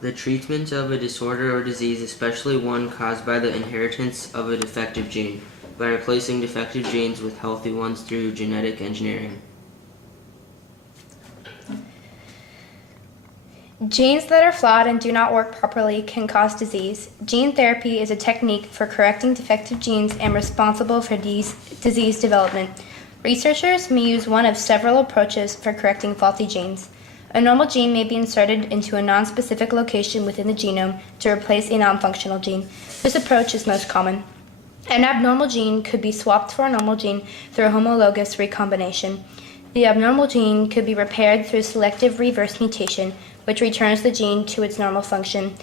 The treatment of a disorder or disease, especially one caused by the inheritance of a defective gene, by replacing defective genes with healthy ones through genetic engineering. Genes that are flawed and do not work properly can cause disease. Gene therapy is a technique for correcting defective genes and responsible for disease development. Researchers may use one of several approaches for correcting faulty genes. A normal gene may be inserted into a non-specific location within the genome to replace a non-functional gene. This approach is most common. An abnormal gene could be swapped for a normal gene through a homologous recombination. The abnormal gene could be repaired through selective reverse mutation, which returns the gene to its normal function.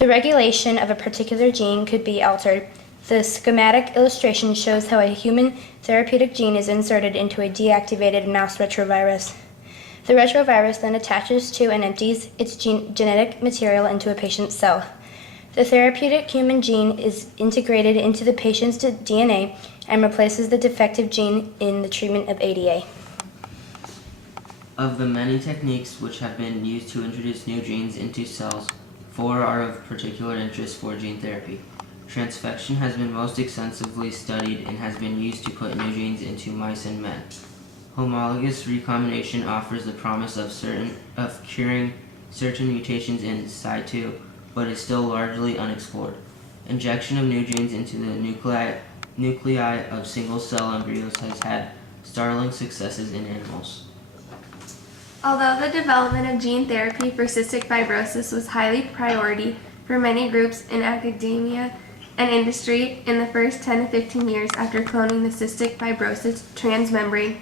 The regulation of a particular gene could be altered. The schematic illustration shows how a human therapeutic gene is inserted into a deactivated mouse retrovirus. The retrovirus then attaches to and empties its genetic material into a patient's cell. The therapeutic human gene is integrated into the patient's DNA and replaces the defective gene in the treatment of ADA. Of the many techniques which have been used to introduce new genes into cells, 4 are of particular interest for gene therapy. Transfection has been most extensively studied and has been used to put new genes into mice and men. Homologous recombination offers the promise of curing certain mutations in situ, but is still largely unexplored. Injection of new genes into the nuclei of single-cell embryos has had startling successes in animals. Although the development of gene therapy for cystic fibrosis was highly priority for many groups in academia and industry in the first 10 to 15 years after cloning the cystic fibrosis transmembrane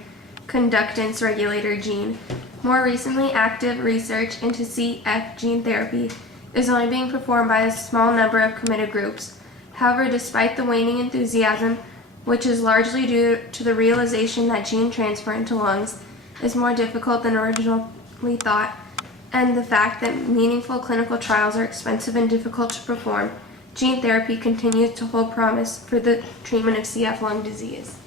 conductance regulator gene, more recently active research into CF gene therapy is only being performed by a small number of committed groups. However, despite the waning enthusiasm, which is largely due to the realization that gene transfer into lungs is more difficult than originally thought, and the fact that meaningful clinical trials are expensive and difficult to perform, gene therapy continues to hold promise for the treatment of CF lung disease.